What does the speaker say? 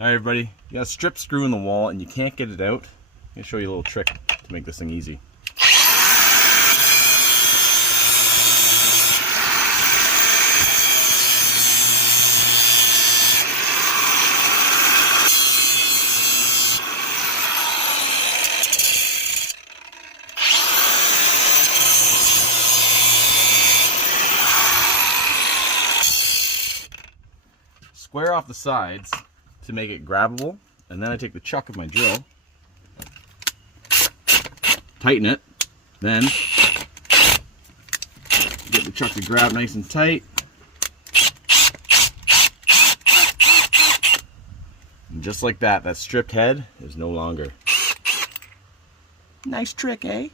All right, everybody, you got a strip screw in the wall and you can't get it out. I'm gonna show you a little trick to make this thing easy. Square off the sides to make it grabbable, and then I take the chuck of my drill, tighten it, then get the chuck to grab nice and tight, and just like that, that stripped head is no longer. Nice trick, eh?